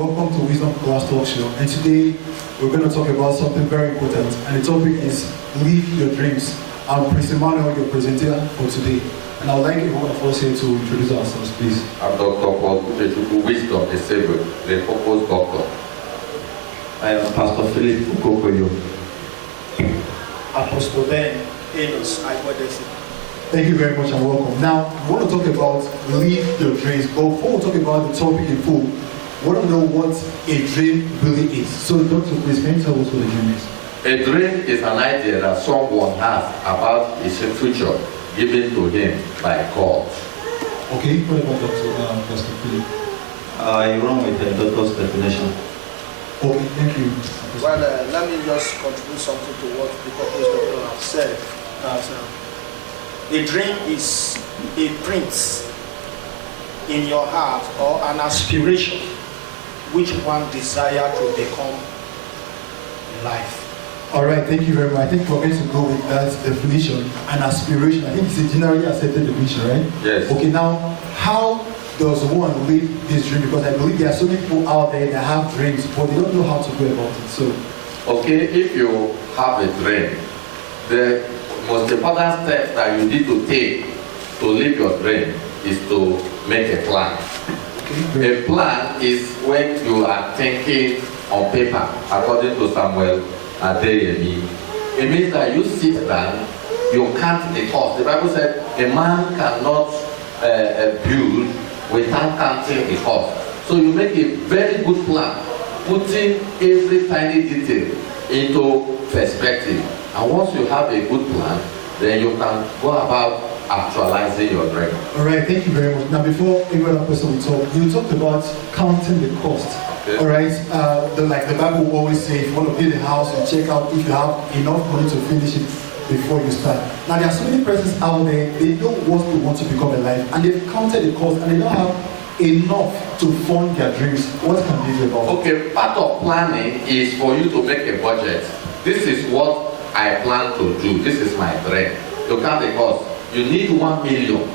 welcome to Wisdom Class Talk Show. And today we're going to talk about something very important, and the topic is Live Your Dreams. I'm Prince Emmanuel, your presenter for today. And I'd like everyone of us here to introduce ourselves, please. I'm Dr. Paul Kuchechuku, Wisdom, the Savior, the Purpose Doctor. I am Pastor Philip Ukokoyo. Apostle Ben Enos Iwadesi. Thank you very much and welcome. Now, we want to talk about Live Your Dreams. But before we talk about the topic in full, we want to know what a dream really is. So, Dr. Please, can you tell us what a dream is? A dream is an idea that someone has about his future given to him by God. Okay, what about Dr. Pastor Philip? I run with the doctor's definition. Okay, thank you. Well, let me just contribute something to what the purpose doctor has said. A dream is a print in your heart or an aspiration which one desire to become in life. All right, thank you very much. I think we're going to go with that definition, an aspiration. I think it's a generally accepted definition, right? Yes. Okay, now, how does one live this dream? Because I believe there are so many people out there that have dreams, but they don't know how to go about it. So, Okay, if you have a dream, the most important step that you need to take to live your dream is to make a plan. okay, great. A plan is when you are thinking on paper, according to Samuel Adeyemi. It means that you sit down, you count the cost. The Bible said a man cannot build without counting the cost. So you make a very good plan, putting every tiny detail into perspective. And once you have a good plan, then you can go about actualizing your dream. All right, thank you very much. Now, before every other person will talk, you talked about counting the cost. Okay. All right, like the Bible will always say, if you want to build a house, you check out if you have enough money to finish it before you start. Now, there are so many persons out there, they know what they want to become in life, and they've counted the cost, and they don't have enough to fund their dreams. What can they do about it? Okay, part of planning is for you to make a budget. This is what I plan to do. This is my dream. You count the cost. You need 1 million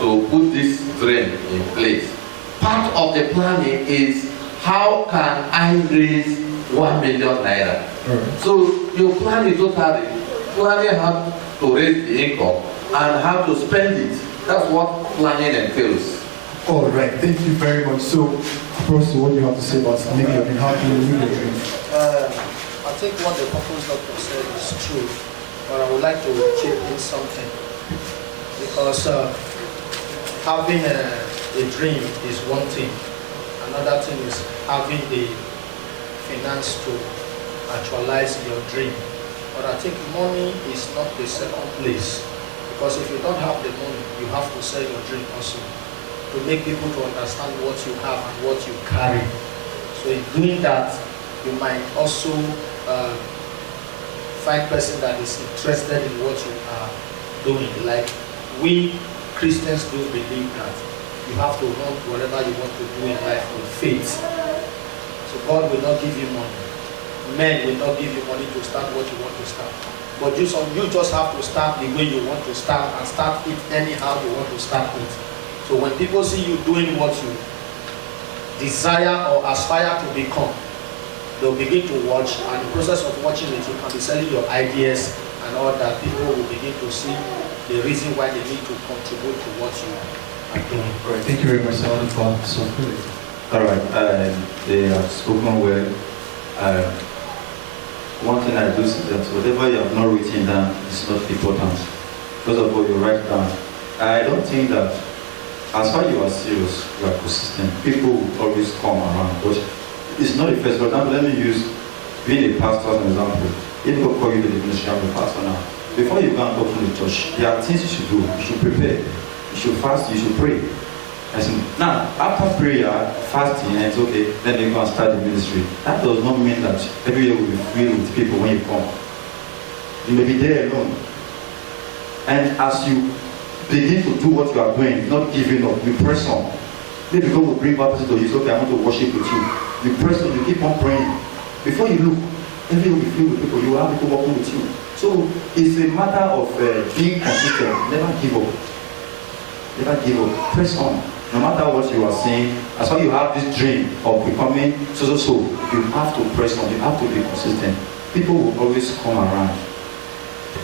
to put this dream in place. Part of the planning is how can I raise 1 million naira? Alright. So you plan it totally. Planning how to raise the income and how to spend it. That's what planning entails. All right, thank you very much. So, Apostle, what do you have to say about living your dream? How can you live your dream? I think what the purpose doctor said is true, but I would like to chip in something because having a dream is one thing. Another thing is having the finance to actualize your dream. But I think money is not the second place, because if you don't have the money, you have to sell your dream also to make people to understand what you have and what you carry. So in doing that, you might also find person that is interested in what you are doing. Like we Christians do believe that you have to run whatever you want to do in life with faith. So God will not give you money. Men will not give you money to start what you want to start. But you just have to start the way you want to start and start it anyhow you want to start it. So when people see you doing what you desire or aspire to become, they'll begin to watch, and in the process of watching it, you can be selling your ideas and all that. People will begin to see the reason why they need to contribute to what you are doing. All right, thank you very much, so All right, they have spoken well. One thing I do is that whatever you have not written down is not important. First of all, you write down. I don't think that as far as you are serious, you are consistent, people will always come around. But it's not the first. For example, let me use being a pastor as an example. If God call you to the ministry, I'm a pastor now. Before you go and open the church, there are things you should do. You should prepare. You should fast. You should pray. Now, after prayer, fasting, and it's okay, then you go and start the ministry. That does not mean that every year will be filled with people when you come. You may be there alone. And as you begin to do what you are doing, not giving up, you press on. Maybe God will bring back person to you, so okay, I want to worship with you. You press on, you keep on praying. Before you look, every will be filled with people, you will have people working with you. So it's a matter of being consistent. Never give up. Never give up. Press on. No matter what you are saying, as long as you have this dream of becoming so, you have to press on, you have to be consistent. People will always come around.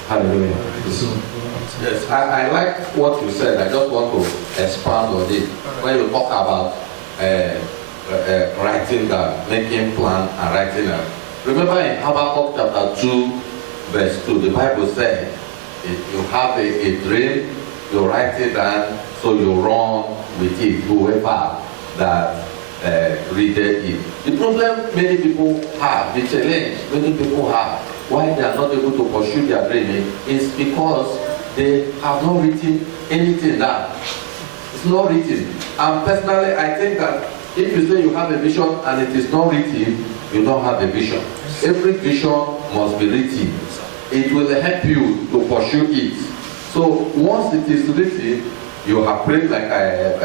Hallelujah. Yes, I like what you said. I just want to expand on it. When you talk about writing down, making plan and writing down. Remember in Habakkuk chapter 2, verse 2, the Bible said, if you have a dream, you write it down, so you run with it, whoever that readeth it. The problem many people have, the challenge many people have, why they are not able to pursue their dream is because they have not written anything down. It's not written. And personally, I think that if you say you have a vision and it is not written, you don't have a vision. Every vision must be written. It will help you to pursue it. So once it is written, you have prayed like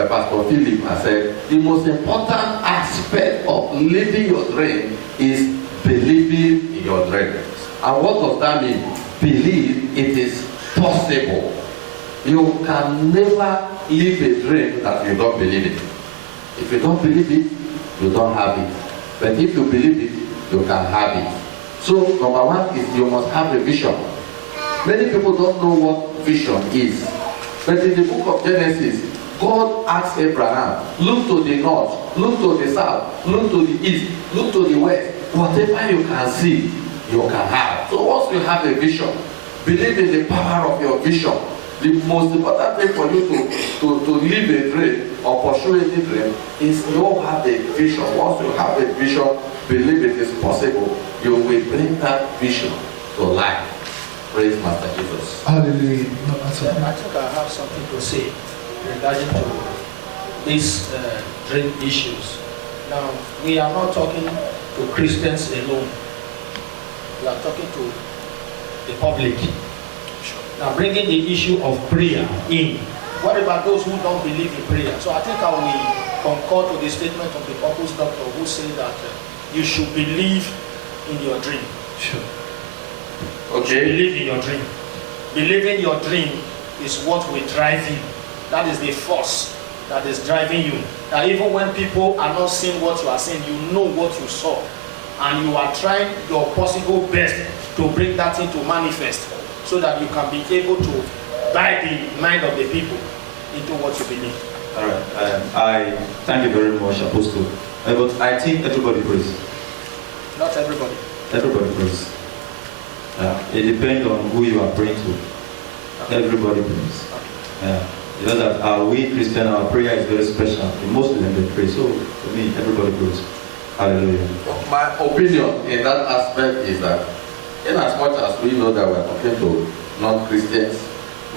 Pastor Philip has said, the most important aspect of living your dream is believing in your dream. And what does that mean? Believe it is possible. You can never live a dream that you don't believe it. If you don't believe it, you don't have it. But if you believe it, you can have it. So number one is you must have a vision. Many people don't know what vision is. But in the book of Genesis, God asked Abraham, look to the north, look to the south, look to the east, look to the west. Whatever you can see, you can have. So once you have a vision, believe in the power of your vision. The most important thing for you to live a dream or pursue any dream is you have a vision. Once you have a vision, believe it is possible, you will bring that vision to life. Praise Master Jesus. Hallelujah. I think I have something to say regarding to these dream issues. Now, we are not talking to Christians alone. We are talking to the public. Now, bringing the issue of prayer in. What about those who don't believe in prayer? So I think I will concur to the statement of the Purpose Doctor who said that you should believe in your dream. Sure. Okay. Believe in your dream. Believing your dream is what will drive you. That is the force that is driving you. That even when people are not seeing what you are seeing, you know what you saw. And you are trying your possible best to bring that thing to manifest so that you can be able to buy the mind of the people into what you believe. All right. I thank you very much, Apostle. But I think everybody prays. Not everybody. Everybody prays. It depends on who you are praying to. Everybody prays. You know that we Christian, our prayer is very special. The Muslim they pray. So for me, everybody prays. Hallelujah. My opinion in that aspect is that in as much as we know that we are talking to non-Christians,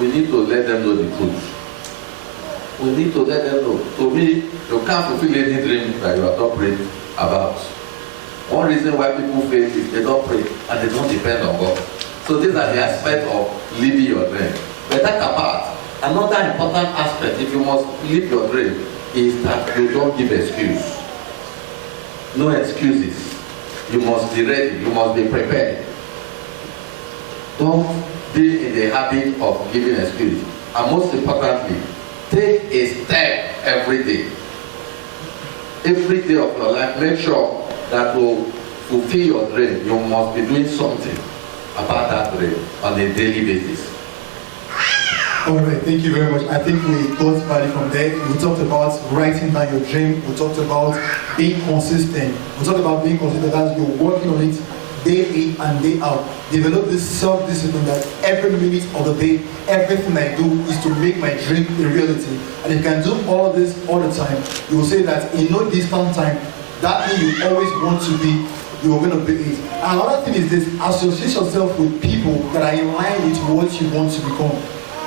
we need to let them know the truth. We need to let them know. To me, you can't fulfill any dream that you are not praying about. One reason why people fail is they don't pray and they don't depend on God. So these are the aspects of living your dream. But that apart, another important aspect, if you must live your dream, is that you don't give excuse. No excuses. You must be ready. You must be prepared. Don't be in the habit of giving excuses. And most importantly, take a step every day. Every day of your life, make sure that will fulfill your dream. You must be doing something about that dream on a daily basis. All right, thank you very much. I think we got value from there. We talked about writing down your dream. We talked about being consistent. We talked about being consistent as you're working on it day in and day out. Develop this self-discipline that every minute of the day, everything I do is to make my dream a reality. And if you can do all this all the time, you will say that in no distant time, that thing you always want to be, you're going to be it. And another thing is this: associate yourself with people that are in line with what you want to become.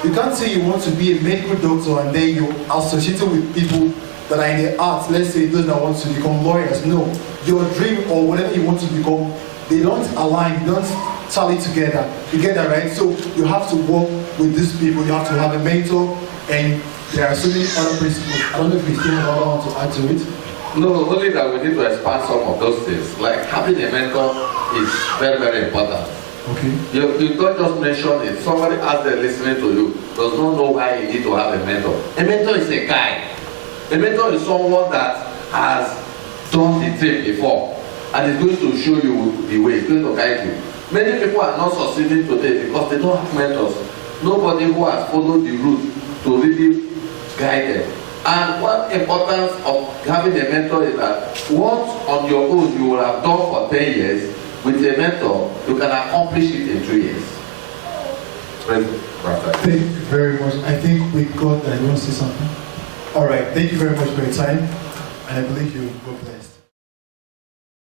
You can't say you want to be a medical doctor and then you're associated with people that are in the arts. Let's say those that want to become lawyers. No, your dream or whatever you want to become, they don't align, they don't tally together. You get that, right? So you have to work with these people. You have to have a mentor, and there are so many other principles. I don't know if we still have other one to add to it. No, only that we need to expand some of those things. Like having a mentor is very, very important. Okay. You don't just mention it. Somebody out there listening to you does not know why you need to have a mentor. A mentor is a guide. A mentor is someone that has done the thing before and is going to show you the way, is going to guide you. Many people are not succeeding today because they don't have mentors. Nobody who has followed the route to really guide them. And one importance of having a mentor is that what on your own you will have done for 10 years, with a mentor, you can accomplish it in 2 years. Thank you very much. I think we got that. You want to say something? All right. Thank you very much for your time. And I believe you were blessed.